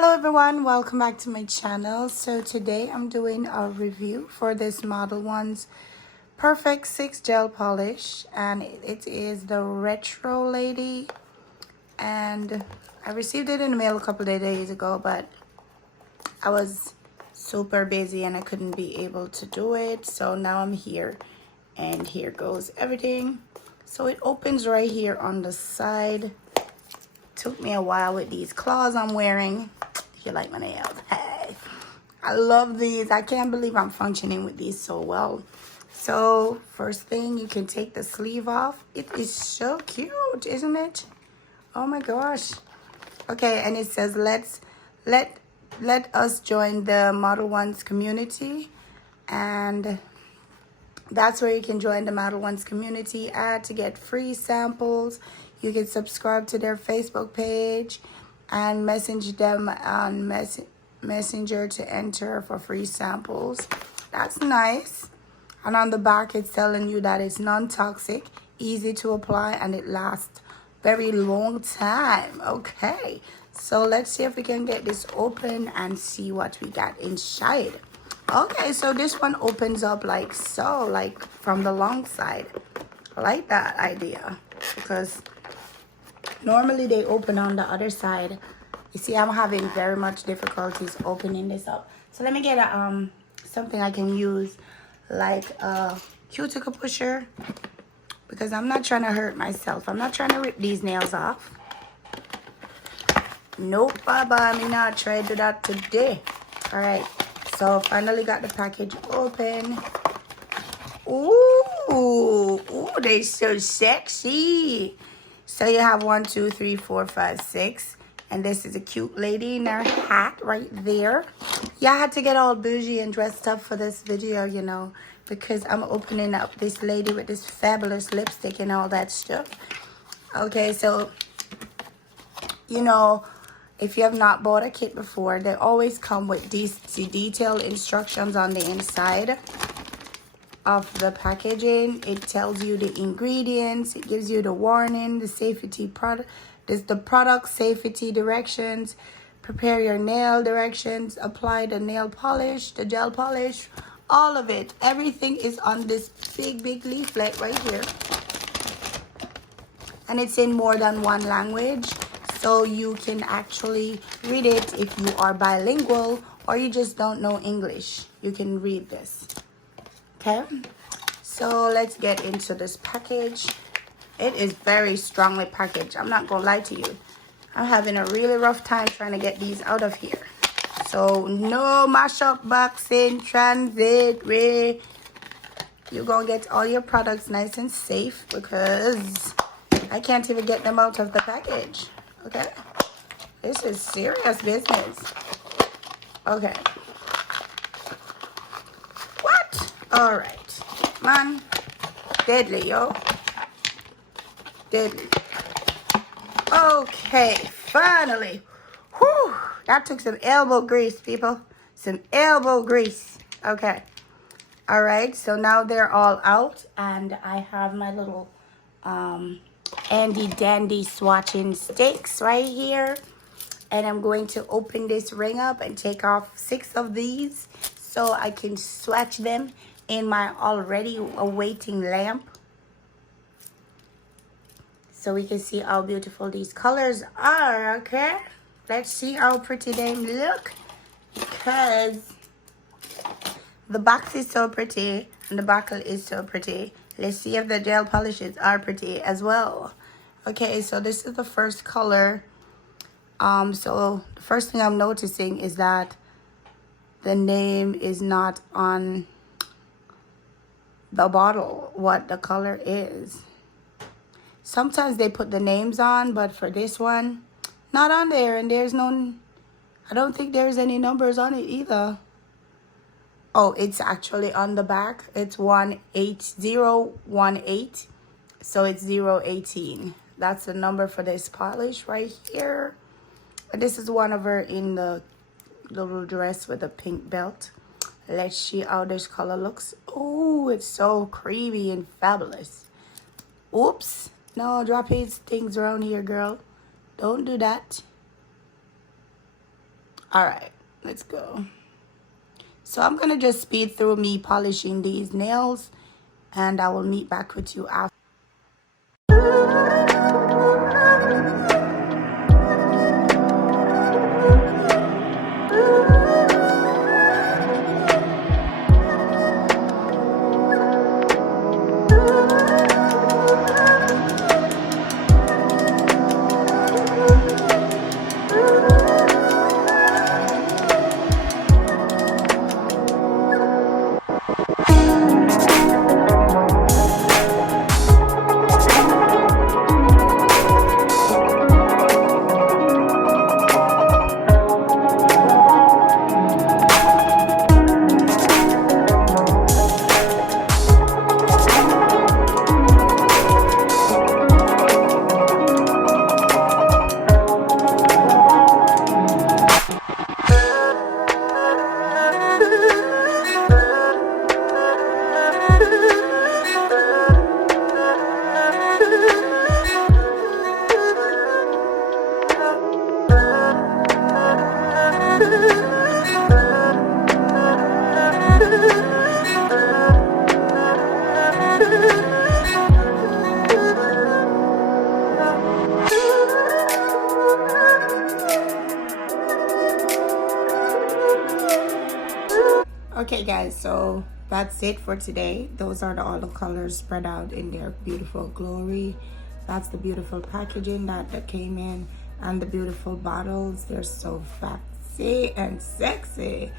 Hello everyone, welcome back to my channel. So today I'm doing a review for this Modelones Perfect 6 Gel Polish, and it is the Retro Lady, and I received it in the mail a couple of days ago, but I was super busy and I couldn't be able to do it. So now I'm here, and here goes everything. So it opens right here on the side. Took me a while with these claws I'm wearing. You like my nails? Hey, I love these. I can't believe I'm functioning with these so well. So first thing, you can take the sleeve off. It is so cute, isn't it? Oh my gosh. Okay, and it says let us join the Modelones community, and that's where you can join the Modelones community to get free samples. You can subscribe to their Facebook page and message them on Messenger to enter for free samples. That's nice. And on the back, it's telling you that it's non-toxic, easy to apply, and it lasts very long time. Okay, so let's see if we can get this open and see what we got inside. Okay, so this one opens up like so, like from the long side. I like that idea because normally they open on the other side. You see, I'm having very much difficulties opening this up. So let me get a something I can use, like a cuticle pusher, because I'm not trying to hurt myself. I'm not trying to rip these nails off. Nope, baba, I'm not trying to do that today. All right, so finally got the package open. Ooh, they're so sexy. So you have 1, 2, 3, 4, 5, 6. And this is a cute lady in her hat right there. Yeah, I had to get all bougie and dressed up for this video, you know, because I'm opening up this lady with this fabulous lipstick and all that stuff. Okay, so, you know, if you have not bought a kit before, they always come with these detailed instructions on the inside of the packaging. It tells you the ingredients, it gives you the warning, the safety product, the product safety directions, prepare your nail directions, apply the nail polish, the gel polish, all of it. Everything is on this big leaflet right here, and it's in more than one language, so you can actually read it if you are bilingual or you just don't know English. You can read this. Okay, so let's get into this package. It is very strongly packaged. I'm not gonna lie to you. I'm having a really rough time trying to get these out of here. So no mashup box in transit. You're gonna get all your products nice and safe because I can't even get them out of the package. Okay, this is serious business. Okay. What? All right, man. Deadly, yo. Deadly. Okay, finally. Whew, that took some elbow grease, people. Some elbow grease. Okay. All right, so now they're all out, and I have my little handy dandy swatching sticks right here. And I'm going to open this ring up and take off 6 of these so I can swatch them in my already awaiting lamp, so we can see how beautiful these colors are. Okay, let's see how pretty they look, because the box is so pretty and the buckle is so pretty. Let's see if the gel polishes are pretty as well. Okay, so this is the first color. So the first thing I'm noticing is that the name is not on the bottle, what the color is. Sometimes they put the names on, but for this one, not on there. And there's no, I don't think there's any numbers on it either. Oh, it's actually on the back. It's 18018. So it's 018. That's the number for this polish right here. And this is one of her in the little dress with a pink belt. Let's see how this color looks. Oh, it's so creamy and fabulous. Oops. No, drop these things around here, girl. Don't do that. All right, let's go. So I'm gonna just speed through me polishing these nails, and I will meet back with you after. Okay guys, so that's it for today. Those are all the colors spread out in their beautiful glory. That's the beautiful packaging that came in, and the beautiful bottles. They're so fancy and sexy.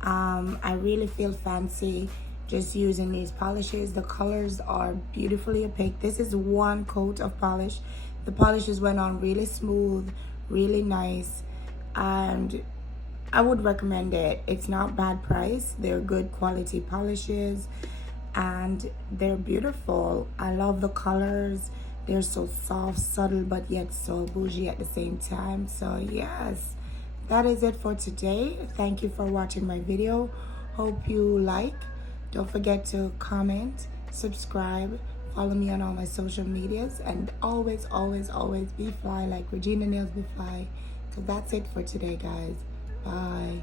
I really feel fancy just using these polishes. The colors are beautifully opaque. This is one coat of polish. The polishes went on really smooth, really nice, and I would recommend it. It's not bad price. They're good quality polishes and they're beautiful. I love the colors. They're so soft, subtle, but yet so bougie at the same time. So yes, that is it for today. Thank you for watching my video. Hope you like. Don't forget to comment, subscribe, follow me on all my social medias, and always, always, always be fly like Regina Nails Be Fly. So that's it for today, guys. Bye.